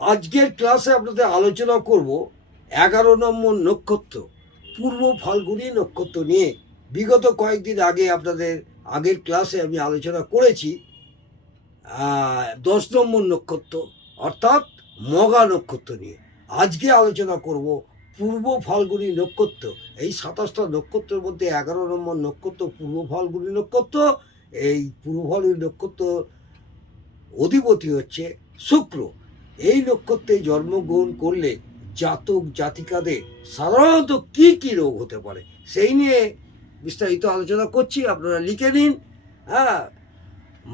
আজকের ক্লাসে আপনাদের আলোচনা করব 11 নম্বর নক্ষত্র পূর্ব ফাল্গুনী নক্ষত্র নিয়ে। বিগত কয়েকদিন আগে আপনাদের আগের ক্লাসে আমি আলোচনা করেছি 10 নম্বর নক্ষত্র অর্থাৎ মঘা নক্ষত্র নিয়ে। আজকে আলোচনা করব পূর্ব ফাল্গুনী নক্ষত্র। এই 27টা নক্ষত্রের মধ্যে 11 নম্বর নক্ষত্র পূর্ব ফাল্গুনী নক্ষত্র। এই পূর্ব ফাল্গুনী নক্ষত্র অধিপতি হচ্ছে শুক্র। এই নক্ষত্রে জন্মগ্রহণ করলে জাতক জাতিকাদের সাধারণত কি কি রোগ হতে পারে সেই নিয়ে বিস্তারিত আলোচনা করছি, আপনারা লিখে নিন।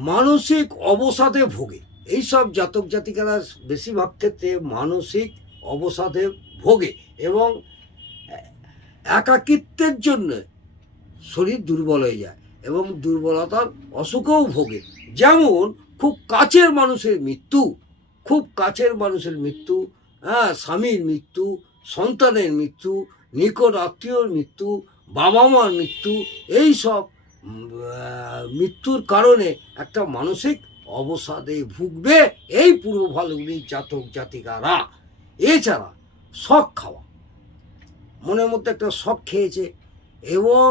মানসিক অবসাদে ভোগে এইসব জাতক জাতিকারা বেশিরভাগ ক্ষেত্রে মানসিক অবসাদে ভোগে এবং একাকিত্বের জন্য শরীর দুর্বল হয়ে যায় এবং দুর্বলতার অসুখেও ভোগে। যেমন খুব কাছের মানুষের মৃত্যু, স্বামীর মৃত্যু, সন্তানের মৃত্যু, নিকট আত্মীয়র মৃত্যু, বাবা মার মৃত্যু, এই সব মৃত্যুর কারণে একটা মানসিক অবসাদে ভুগবে এই পূর্ব ফাল্গুনীর জাতক জাতিকারা। এছাড়া শখ খাওয়া, মনের মধ্যে একটা শখ খেয়েছে, এবং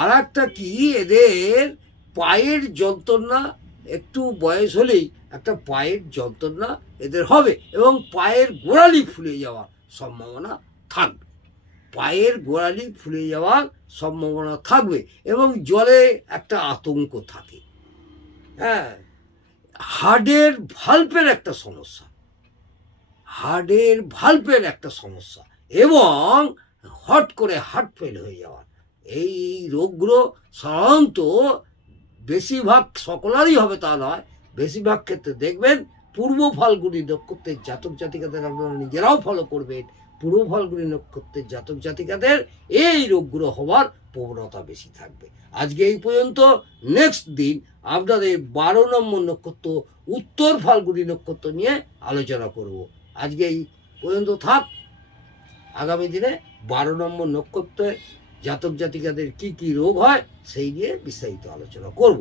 আর একটা কি, এদের পায়ের যন্ত্রণা, একটু বয়স হলেই একটা পায়ের যন্ত্রণা এদের হবে এবং পায়ের গোড়ালি ফুলে যাওয়ার সম্ভাবনা থাকবে এবং জলে একটা আতঙ্ক থাকে। হার্টের ভাল্বের একটা সমস্যা এবং হট করে হার্ট ফেল হয়ে যাওয়ার এই রোগগুলো সাধারণত বেশিরভাগ সকলেরই হবে তা নয়, বেশিরভাগ ক্ষেত্রে দেখবেন পূর্ব ফাল্গুনী নক্ষত্রের জাতক জাতিকাদের, আপনারা নিজেরাও ফলো করবেন, পূর্ব ফাল্গুনী নক্ষত্রের জাতক জাতিকাদের এই রোগগুলো হওয়ার প্রবণতা বেশি থাকবে। আজকে এই পর্যন্ত। নেক্সট দিন আপনাদের 12 নম্বর নক্ষত্র উত্তর ফাল্গুনী নক্ষত্র নিয়ে আলোচনা করব। আজকে এই পর্যন্ত থাক। আগামী দিনে 12 নম্বর নক্ষত্রে জাতক জাতিকাদের কি কি রোগ হয় সেই নিয়ে বিস্তারিত আলোচনা করব।